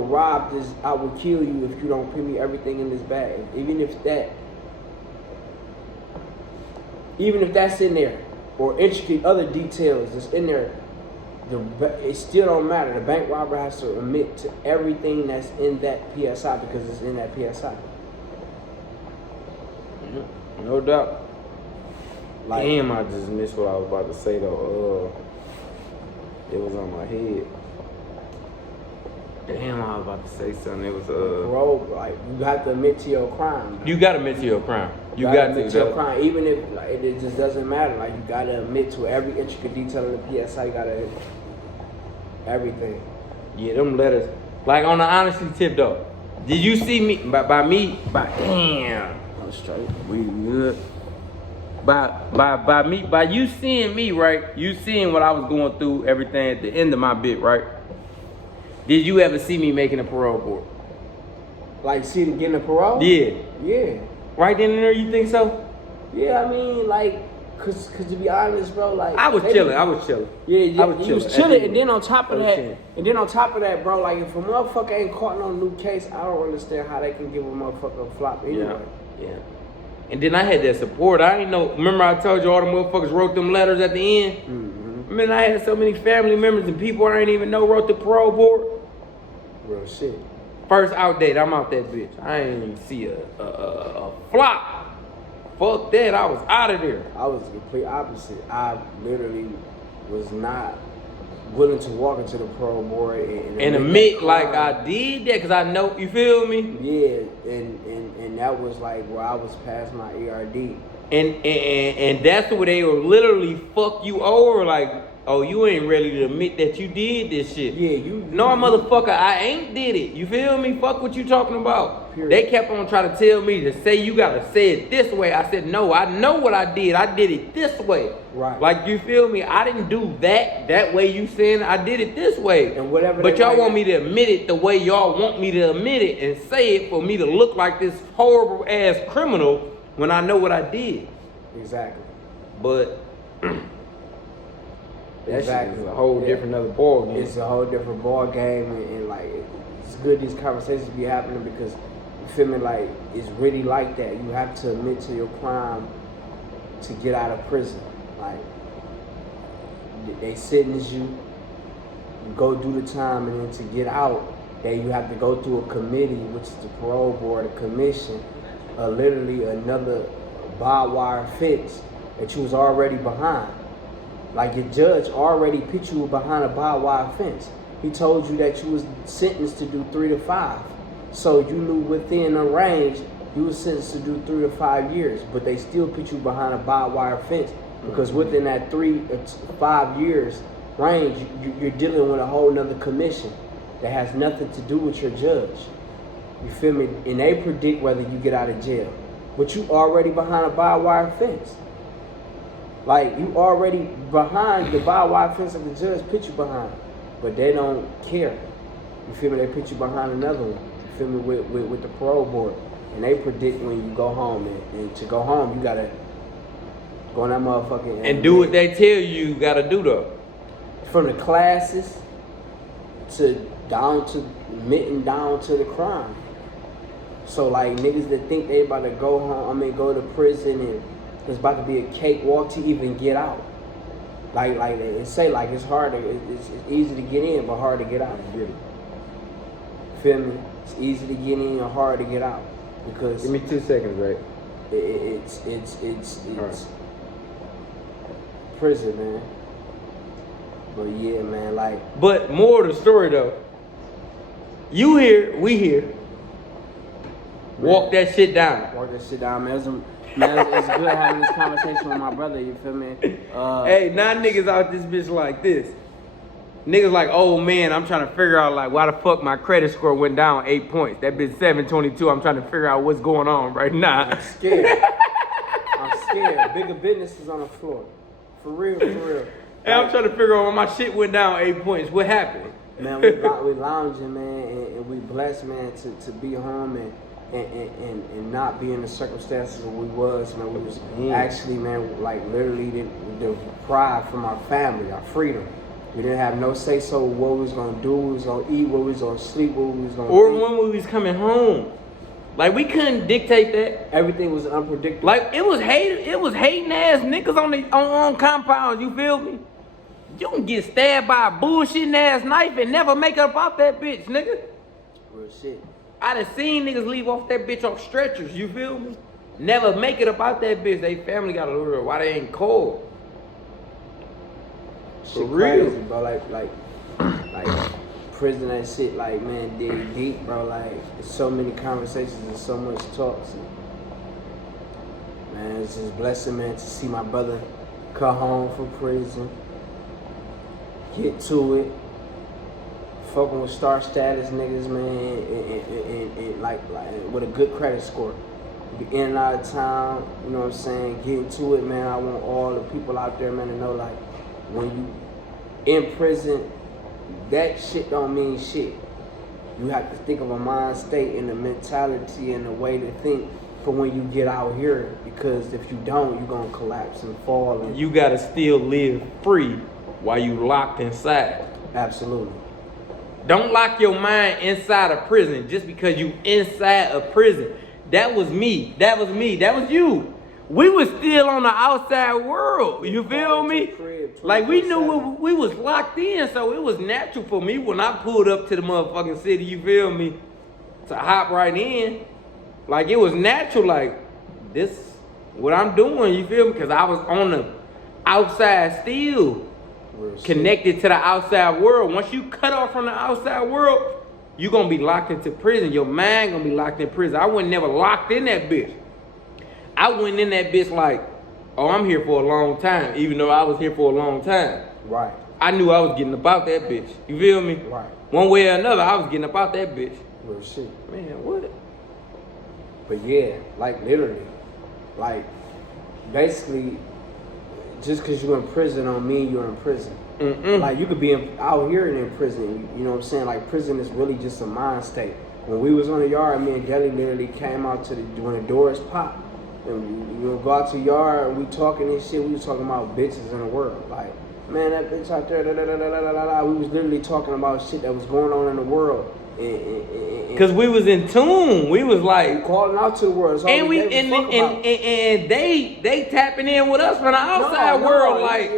rob this, I will kill you if you don't pay me everything in this bag." Even if that's in there, or intricate other details that's in there, it still don't matter. The bank robber has to admit to everything that's in that PSI, because it's in that PSI. No doubt. Like, damn, I just missed what I was about to say though. It was on my head. Damn, I was about to say something. It was parole, like you have to admit to your crime. You gotta admit to your crime. You gotta got admit to your crime, even if like, it just doesn't matter. Like you gotta admit to every intricate detail of the PSI. You gotta everything. Yeah, them letters. Like on the honesty tip though. Did you see me damn. I'm straight. We good. By you seeing me, right? You seeing what I was going through, everything at the end of my bit, right? Did you ever see me making a parole board? Like see them getting a parole? Yeah. Yeah. Right then and there, you think so? Yeah, I mean, like, cause to be honest, bro, like I was chilling. Yeah, I was you chilling. was chilling, and then on top of that, bro, like if a motherfucker ain't caught no new case, I don't understand how they can give a motherfucker a flop anyway. Yeah. And then I had that support. I ain't know. Remember I told you all the motherfuckers wrote them letters at the end? Mm-hmm. I mean, I had so many family members and people I didn't even know wrote the parole board. Real shit. First out date, I'm out that bitch. I ain't even see a flop. Fuck that, I was out of there. I was the complete opposite. I literally was not willing to walk into the parole board and admit like I did that, because I know, you feel me? Yeah, and that was like where I was past my ERD. And that's where they will literally fuck you over, like, oh, you ain't ready to admit that you did this shit. Yeah, you no, motherfucker, I ain't did it. You feel me? Fuck what you talking about. Period. They kept on trying to tell me to say you gotta say it this way. I said, no, I know what I did. I did it this way. Right. Like, you feel me? I didn't do that way you saying. I did it this way. And whatever. But y'all want me to admit it the way y'all want me to admit it and say it for me to look like this horrible ass criminal when I know what I did. Exactly. But that exactly. shit is a whole different other ball game. It's a whole different ball game, and like it's good these conversations be happening, because you feel me, like it's really like that. You have to admit to your crime to get out of prison. Like they sentence you, you go do the time, and then to get out, then you have to go through a committee, which is the parole board, a commission, literally another barbed wire fence that you was already behind. Like your judge already put you behind a barbed wire fence. He told you that you was sentenced to do 3 to 5. So you knew within a range you was sentenced to do 3 to 5 years, but they still put you behind a barbed wire fence because within that 3 to 5 years range, you're dealing with a whole nother commission that has nothing to do with your judge. You feel me? And they predict whether you get out of jail, but you already behind a barbed wire fence. Like you already behind the barbed wire fence that the judge put you behind, but they don't care. You feel me? They put you behind another one. You feel me? With the parole board. And they predict when you go home, and to go home, you gotta go on that motherfucking and do what they tell you gotta do though. From the classes to down to the crime. So like niggas that think they about to go home, go to prison, and it's about to be a cakewalk to even get out. Like they say, like it's hard, it's easy to get in, but hard to get out. Feel me? It's easy to get in and hard to get out. Because give me 2 seconds, right? It's right. Prison, man. But yeah, man, like. But more of the story though. You here, we here. Walk that shit down. Walk that shit down, man. It's good having this conversation with my brother. You feel me? Hey, now niggas out this bitch like this. Niggas like, oh man, I'm trying to figure out like why the fuck my credit score went down 8 points. That bitch 722. I'm trying to figure out what's going on right now. I'm scared. I'm scared. Bigger business is on the floor. For real, for real. Hey, I'm trying to figure out why my shit went down 8 points. What happened? Man, we lounging, man, and we blessed, man, to be home and not be in the circumstances where we was. Man, we was actually, man, like literally deprived from our family, our freedom. We didn't have no say so what we was gonna do, what we was gonna eat, what we was gonna sleep, what we was gonna or eat. when we was coming home. Like we couldn't dictate that. Everything was unpredictable. Like it was hating ass niggas on compounds, you feel me? You can get stabbed by a bullshitting ass knife and never make up off that bitch, nigga. Real shit. I done seen niggas leave off that bitch off stretchers, you feel me? Never make it up out that bitch. They family got a little why they ain't cold. Shit crazy, bro. Like prison and shit, like man, dig deep, bro. Like there's so many conversations and so much talks. And, man, it's just a blessing, man, to see my brother come home from prison, get to it, fucking with star status niggas, man, and like with a good credit score. Be in and out of town, you know what I'm saying? Getting to it, man. I want all the people out there, man, to know like when you in prison, that shit don't mean shit. You have to think of a mind state and a mentality and a way to think for when you get out here, because if you don't, you're gonna collapse and fall. And you gotta still live free while you locked inside. Absolutely. Don't lock your mind inside a prison just because you inside a prison. That was me. That was me. That was you. We was still on the outside world. You feel me? Like we knew we was locked in, so it was natural for me when I pulled up to the motherfucking city, you feel me, to hop right in. Like it was natural, like this what I'm doing, you feel me? Because I was on the outside still, connected to the outside world. Once you cut off from the outside world, you gonna be locked into prison. Your mind gonna be locked in prison. I was never locked in that bitch. I went in that bitch like, oh, I'm here for a long time, even though I was here for a long time. Right. I knew I was getting about that bitch. You feel me? Right. One way or another, I was getting about that bitch. Real shit. Man, what? But yeah, like literally, like basically, just because you're in prison don't mean you're in prison. Like you could be out here and in prison. You know what I'm saying? Like prison is really just a mind state. When we was on the yard, me and Deli literally came out to when the doors popped. And we go out to the yard and we talking and shit. We was talking about bitches in the world. Like, man, that bitch out there, da da da da da da da. We was literally talking about shit that was going on in the world. Cause we was in tune. We was like calling out to the world. And they tapping in with us from the outside world. Like,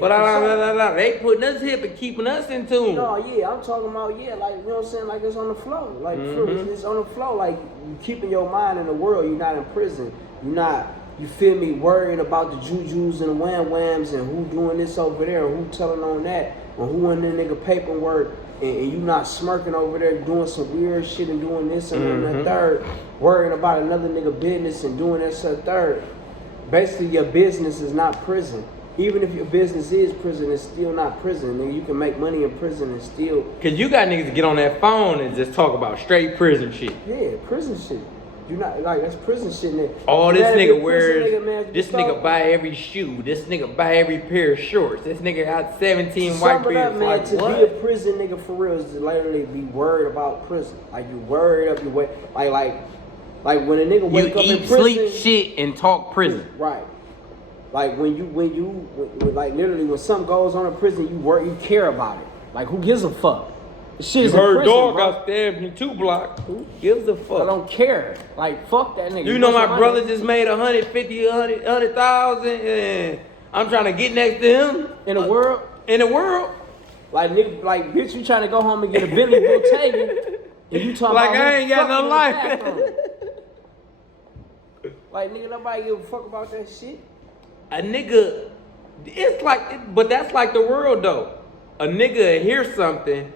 but they putting us here but keeping us in tune. No, yeah, I'm talking about like, you know what I'm saying, like it's on the flow. Like it's on the flow. Like you keeping your mind in the world. You're not in prison. You're not you feel me, worrying about the jujus and the wham whams and who doing this over there, who telling on that, or who in the nigga paperwork, and you not smirking over there doing some weird shit and doing this and the third, worrying about another nigga business and doing this and third. Basically, your business is not prison. Even if your business is prison, it's still not prison. Nigga, you can make money in prison and still. Cause you got niggas to get on that phone and just talk about straight prison shit. Yeah, prison shit. You not like that's prison shit, nigga. Oh, this nigga wears. Nigga, man, this nigga buy every shoe. This nigga buy every pair of shorts. This nigga got 17 white beards. Man, like to what? be a prison nigga for real is to literally be worried about prison. Like you worried up your way. Like when a nigga wake up in prison. You eat, sleep, shit, and talk prison. Right. Like when like literally when something goes on in prison, you care about it. Like who gives a fuck? Shit is you heard prison, dog bro. got stabbed in 2 blocks. Who gives a fuck? I don't care. Like fuck that nigga. You know my brother just made 150, 100,000, and I'm trying to get next to him in the world. In the world, like nigga, like bitch, you trying to go home and get a Billy Bottega, and you talking like about I ain't got no life. Like nigga, nobody give a fuck about that shit. A nigga, it's like, but that's like the world though. A nigga hear something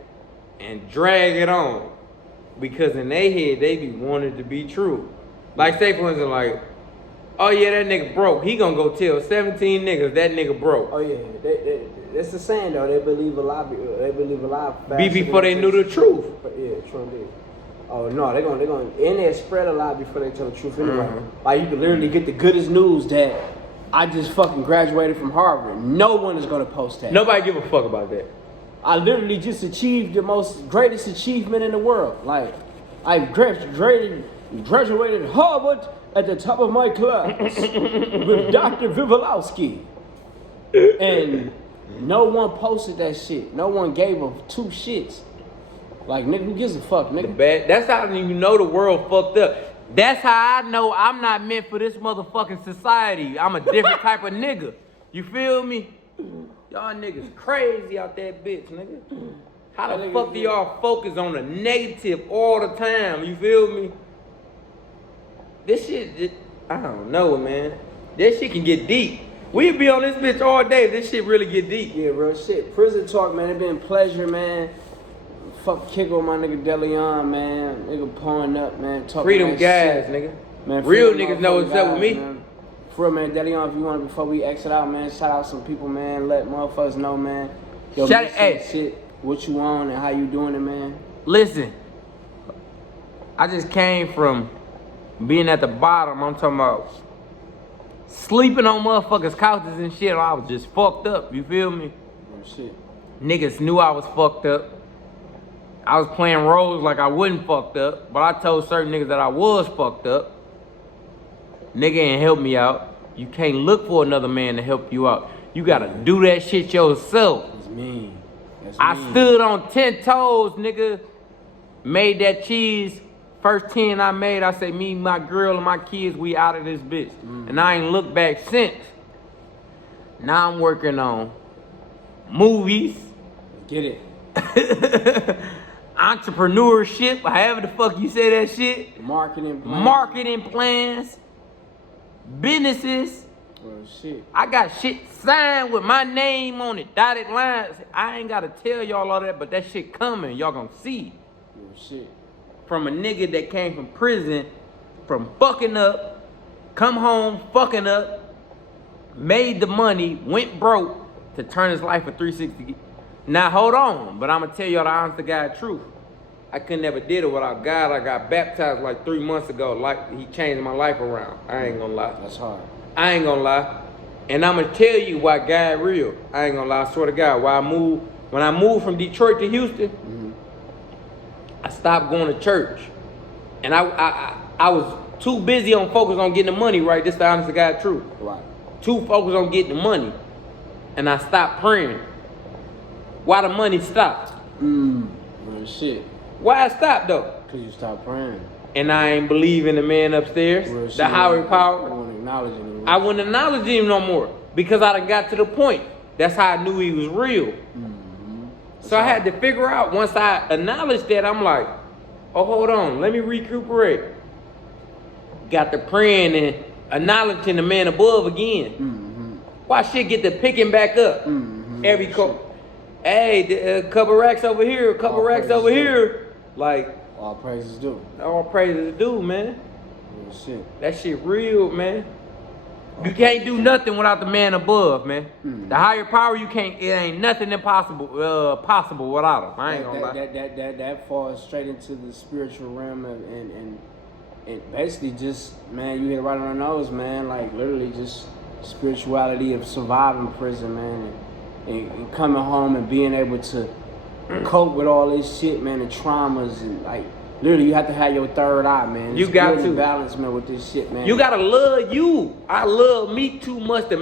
and drag it on because in their head they be wanting to be true. Like say for instance, like, oh yeah, that nigga broke. He gonna go tell 17 niggas that nigga broke. Oh yeah, that's the saying though. They believe a lot. They believe a lot. Be before they knew the truth. Yeah, true indeed. Oh no, they're gonna and they spread a lie before they tell the truth anyway. Like you can literally get the goodest news that I just fucking graduated from Harvard. No one is gonna post that. Nobody give a fuck about that. I literally just achieved the greatest achievement in the world. Like I graduated Harvard at the top of my class with Dr. Vivalowski. And no one posted that shit. No one gave a 2 shits. Like nigga, who gives a fuck, nigga? That's how you know the world fucked up. That's how I know I'm not meant for this motherfucking society. I'm a different type of nigga. You feel me? Y'all niggas crazy out that bitch, nigga. How the fuck do y'all focus on the negative all the time? You feel me? This shit, I don't know, man. That shit can get deep. We'd be on this bitch all day if this shit really get deep. Yeah, real shit. Prison talk, man. It been a pleasure, man. Fuck kick with my nigga DeLeon, man. Nigga pulling up, man. Talking Freedom that guys, shit. nigga. Man, real niggas know what's up with me. Man. For real, man. DeLeon, if you want, before we exit out, man, shout out some people, man. Let motherfuckers know, man. Yo, shit, what you on and how you doing it, man. Listen, I just came from being at the bottom. I'm talking about sleeping on motherfuckers' couches and shit. I was just fucked up. You feel me? Real shit. Niggas knew I was fucked up. I was playing roles like I wasn't fucked up, but I told certain niggas that I was fucked up. Nigga ain't help me out. You can't look for another man to help you out. You gotta do that shit yourself. That's mean. I stood on 10 toes, nigga. Made that cheese. First 10 I made, I say, me, my girl, and my kids, we out of this bitch. And I ain't looked back since. Now I'm working on movies. Get it. Entrepreneurship, however the fuck you say that shit. Marketing plans. Businesses. Well, shit. I got shit signed with my name on it, dotted lines. I ain't gotta tell y'all all that, but that shit coming. Y'all gonna see. Well, shit. From a nigga that came from prison, from fucking up, come home fucking up, made the money, went broke to turn his life for 360. Now hold on, but I'm gonna tell y'all the honest to God truth. I could never did it without God. I got baptized like 3 months ago. Like he changed my life around. I ain't gonna lie. That's hard. I ain't gonna lie. And I'm gonna tell you why God real. I ain't gonna lie. I swear to God. When I moved from Detroit to Houston, I stopped going to church. And I was too busy on focus on getting the money right. This is the honest to God truth. Right. Too focused on getting the money. And I stopped praying. Why the money stopped? Well, shit. Why I stopped though? Cause you stopped praying. And I ain't believe in the man upstairs, the higher power. I wouldn't acknowledge him. I wouldn't acknowledge him no more because I done got to the point. That's how I knew he was real. So I had to figure out, once I acknowledged that, I'm like, oh, hold on, let me recuperate. Got to praying and acknowledging the man above again. Mm-hmm. Why shit get the picking back up? Mm-hmm. Every hey, a couple racks over here, a couple racks over here. Like, all praises due. All praises due, man. Real shit. That shit real, man. You can't do nothing without the man above, man. Mm. The higher power, you can't. It ain't nothing impossible possible without him. I ain't gonna lie. That falls straight into the spiritual realm and basically just, man, you hit it right on the nose, man. Like literally just spirituality of surviving prison, man, and coming home and being able to cope with all this shit, man, the traumas and like. Literally, you have to have your third eye, man. You got to balance, man, with this shit, man. You gotta love you. I love me too much to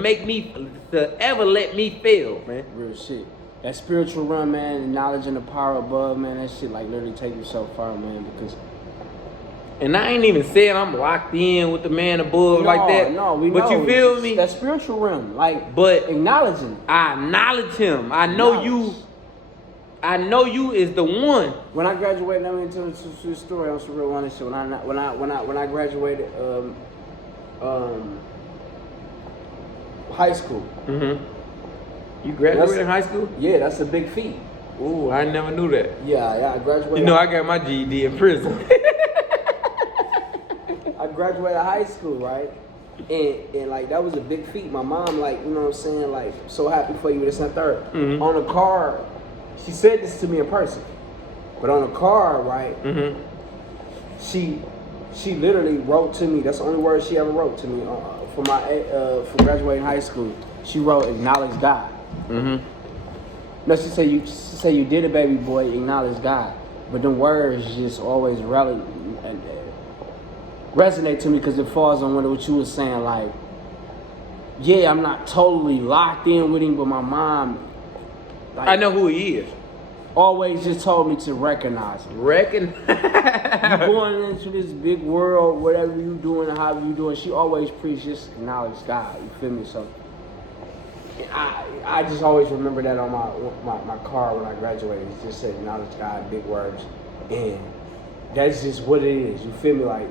ever let me fail, man. Real shit. That spiritual realm, man, the knowledge and the power above, man, that shit like literally take you so far, man, because. And I ain't even saying I'm locked in with the man above like that. No, we but know. You feel me? That spiritual realm, like, but acknowledging. I acknowledge him. I know you. I know you is the one. When I graduated, let me tell you a story on some real honest shit. When I graduated high school. Mm-hmm. You graduated high school? Yeah, that's a big feat. Ooh, I never knew that. Yeah, I graduated. You know, I got my GED in prison. I graduated high school, right? And like that was a big feat. My mom, like, you know what I'm saying, like, so happy for you, this and third. Mm-hmm. On the car. She said this to me in person, but on the car, right? Mm-hmm. She literally wrote to me. That's the only word she ever wrote to me for graduating high school. She wrote, "Acknowledge God." Mm-hmm. No, she said you did it, baby boy. Acknowledge God. But the words just always resonate to me because it falls on what you were saying. Like, yeah, I'm not totally locked in with him, but my mom. Like, I know who he is. Always just told me to recognize him. You going into this big world, whatever you doing, however you doing. She always preached, just acknowledge God. You feel me? So I just always remember that on my car when I graduated. It just said acknowledge God, big words, and that's just what it is. You feel me? Like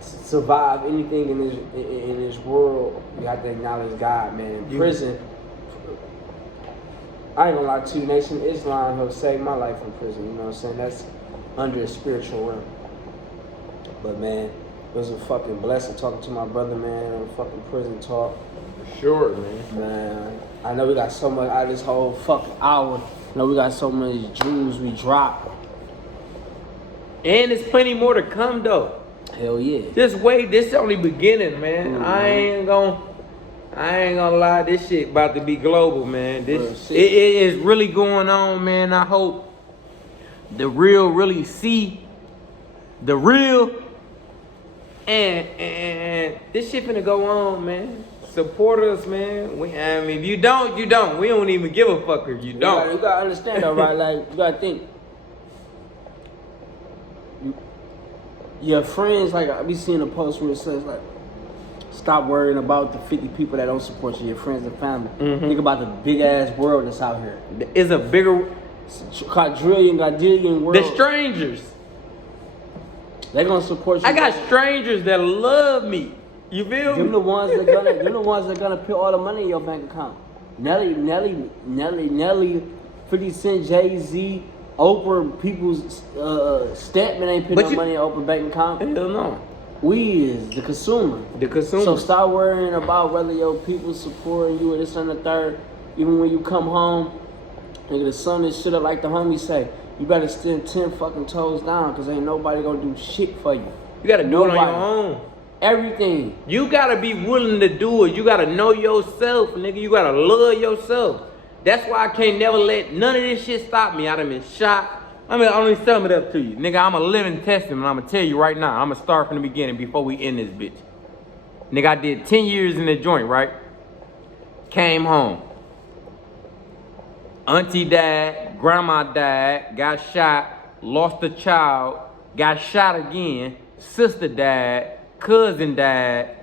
survive anything in this world, you have to acknowledge God, man. In prison. I ain't gonna lie to you, Nation Islam have saved my life in prison, you know what I'm saying? That's under a spiritual realm. But man, it was a fucking blessing talking to my brother, man, on fucking prison talk. For sure, man. Man, I know we got so much out of this whole fucking hour. I know we got so many jewels we dropped. And there's plenty more to come though. Hell yeah. Just wait, this is only beginning, man. Mm-hmm. I ain't gonna lie, this shit about to be global, man. It is really going on, man. I hope the real really see the real, and this shit finna go on, man. Support us, man. I mean, if you don't, you don't. We don't even give a fuck if you don't. You gotta understand that, right? Like, you gotta think. Your friends, like, I be seeing a post where it says, like, stop worrying about the 50 people that don't support you, your friends and family. Mm-hmm. Think about the big ass world that's out here. It's a bigger quadrillion world. The strangers. They gonna support you. I got strangers that love me. You feel me? Them the ones that gonna put all the money in your bank account. Nelly, 50 Cent, Jay-Z, Oprah, people's Statman ain't putting no money in Oprah bank account. Hell no. We is the consumer. So stop worrying about whether your people supporting you or this and the third. Even when you come home, nigga, the sun is shit up like the homies say. You better stand 10 fucking toes down because ain't nobody gonna do shit for you. You gotta do it on your own. Everything. You gotta be willing to do it. You gotta know yourself, nigga. You gotta love yourself. That's why I can't never let none of this shit stop me. I done been shot. I mean, I'm gonna sum it up to you. Nigga, I'm a living testament. I'm gonna tell you right now. I'm gonna start from the beginning before we end this bitch. Nigga, I did 10 years in the joint, right? Came home. Auntie died, grandma died, got shot, lost a child, got shot again, sister died, cousin died,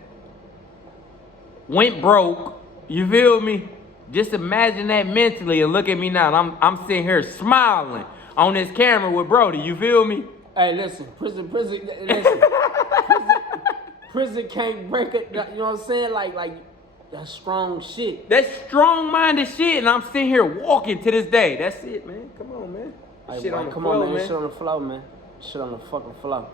went broke. You feel me? Just imagine that mentally and look at me now. I'm sitting here smiling on this camera with Brody. You feel me? Hey, listen, prison, prison can't break it. You know what I'm saying? Like that's strong shit. That's strong-minded shit, and I'm sitting here walking to this day. That's it, man. Come on, man. Like, Shit on the come floor, on, man. man. Shit on the floor, man. Shit on the fucking floor.